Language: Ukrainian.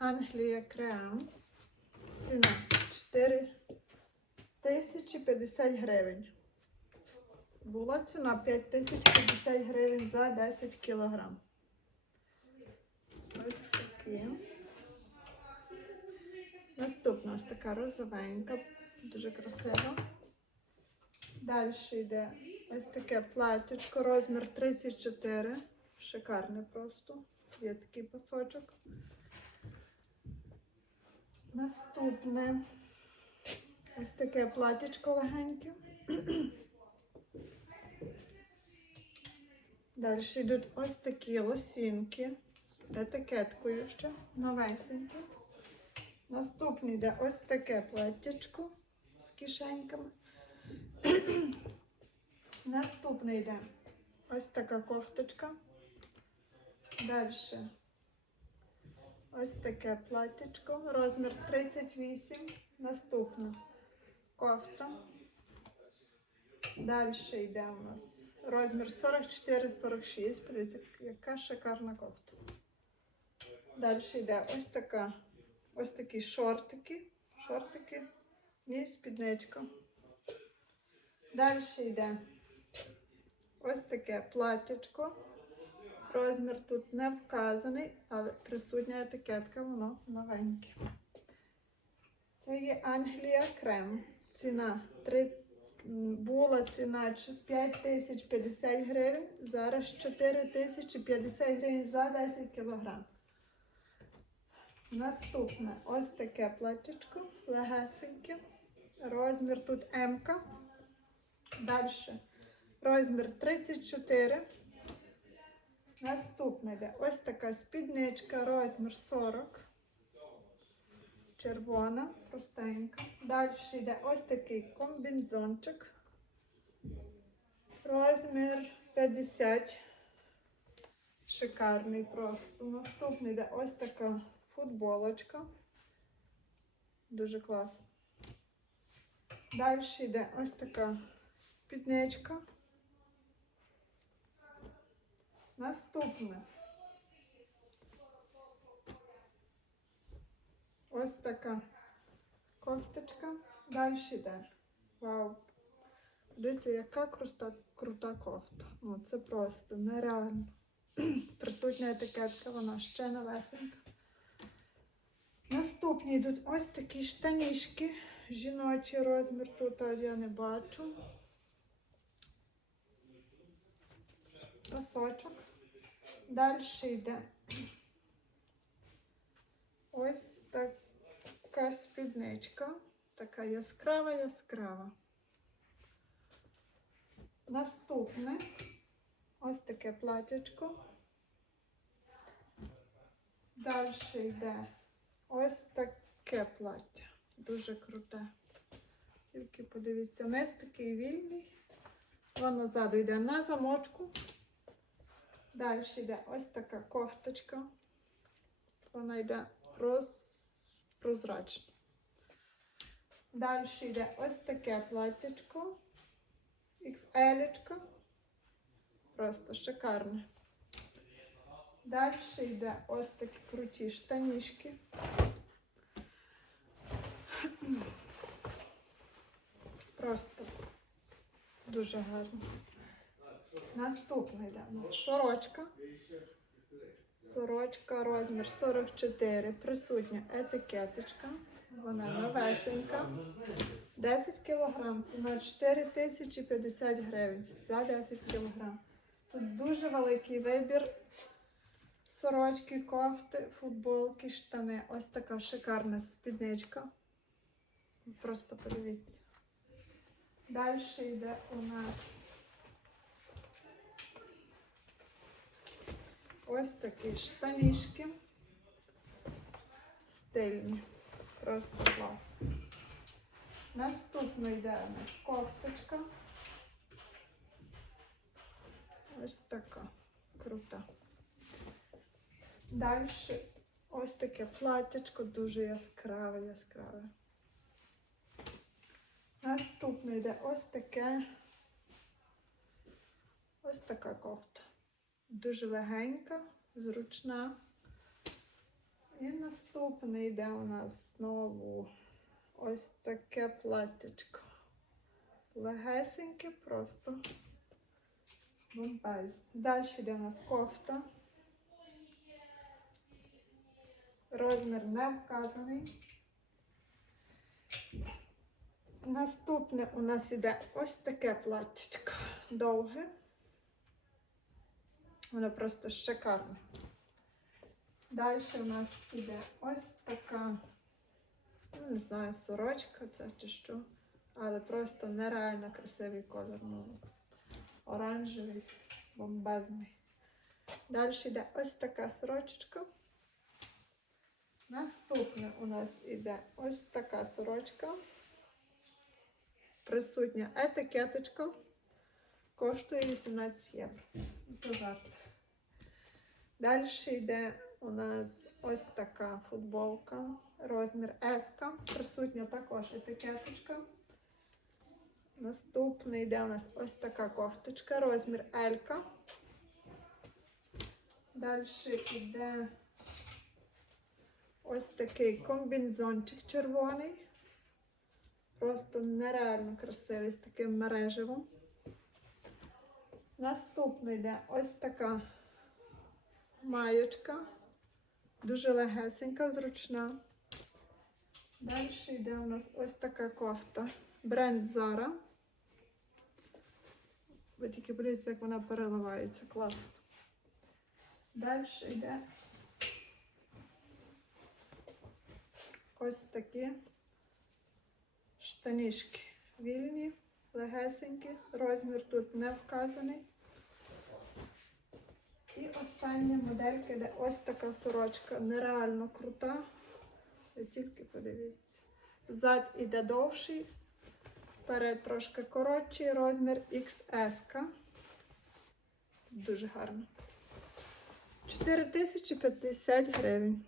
Англія крем. Ціна 4 тисячі 50 гривень. Була ціна 5 тисяч 50 гривень за 10 кілограм. Ось такі. Наступна ось така розовенька, дуже красива. Далі йде ось таке платтячко, розмір 34. Шикарне просто. Є такий пасочок. Наступне ось таке платтячко легеньке. Далі йдуть ось такі лосінки з етикеткою ще новесенькі. Наступне йде ось таке платтячко з кишеньками. Наступне йде ось така кофточка. Далі ось таке платтячко, розмір 38. Наступна кофта. Далі йде у нас розмір 44-46. Подивіться, яка шикарна кофта. Далі йде ось така, ось такі шортики. Шортики і спідничка. Далі йде ось таке платтячко. Розмір тут не вказаний, але присутня етикетка, воно новеньке. Це є Англія крем. Ціна 3, була ціна 5 тисяч 50 гривень, зараз 4 тисячі 50 гривень за 10 кілограм. Наступне ось таке платтячко, легесеньке. Розмір тут М. Далі розмір 34. Наступне йде ось така спідничка, розмір 40. Червона, простенька. Далі йде ось такий комбінзончик. Розмір 50. Шикарний просто. Наступний йде ось така футболочка. Дуже класно. Далі йде ось така спідничка. Наступне. Ось така кофточка. Далі йде. Вау. Дивіться, яка крута, крута кофта. Ну, це просто нереально. Присутня етикетка, вона ще новесенька. Наступні йдуть ось такі штанішки. Жіночий розмір тут я не бачу. Пасочок. Далі йде ось така спідничка. Така яскрава, яскрава. Наступне ось таке платячко. Далі йде ось таке плаття. Дуже круте. Тільки подивіться, низ такий вільний. Воно ззаду йде на замочку. Далі йде ось така кофточка. Вона йде роз... прозрачна. Далі йде ось таке платтячко. XL. Просто шикарне. Далі йде ось такі круті штанішки. Просто дуже гарно. Наступний у нас сорочка. Сорочка розмір 44. Присутня етикеточка. Вона новесенька. 10 кг. Ціна 4050 гривень за 10 кг. Тут дуже великий вибір. Сорочки, кофти, футболки, штани. Ось така шикарна спідничка. Просто подивіться. Далі йде у нас ось такі штанішки. Стильні. Просто клас. Наступно йде у нас кофточка. Ось така крута. Далі ось таке платтячко, дуже яскраве, яскраве. Наступно йде ось таке, ось така кофта. Дуже легенька, зручна. І. Наступне йде у нас знову ось таке платтячко. Легесеньке, просто бомбезне. Далі йде у нас кофта. Розмір не вказаний. Наступне у нас іде ось таке платтячко. Довге. Воно просто шикарне. Далі у нас іде ось така, ну, не знаю, сорочка це чи що, але просто нереально красивий колір. Ну, оранжевий, бомбезний. Далі йде ось така сорочечка. Наступне у нас іде ось така сорочка. Присутня етикеточка. Коштує 18 євро. Це жарт. Далі йде у нас ось така футболка, розмір S. Присутня також етикеточка. Наступний йде у нас ось така кофточка, розмір L. Далі йде ось такий комбінзончик червоний. Просто нереально красивий з таким мереживом. Наступний йде ось така маєчка. Дуже легесенька, зручна. Далі йде у нас ось така кофта. Бренд Zara. Ви тільки подивіться, як вона переливається. Класно. Далі йде ось такі штанішки. Вільні, легесенькі. Розмір тут не вказаний. І остання моделька, де ось така сорочка, нереально крута. Ви тільки подивіться. Зад іде довший, перед трошки коротший, розмір XS. Дуже гарно. 4050 гривень.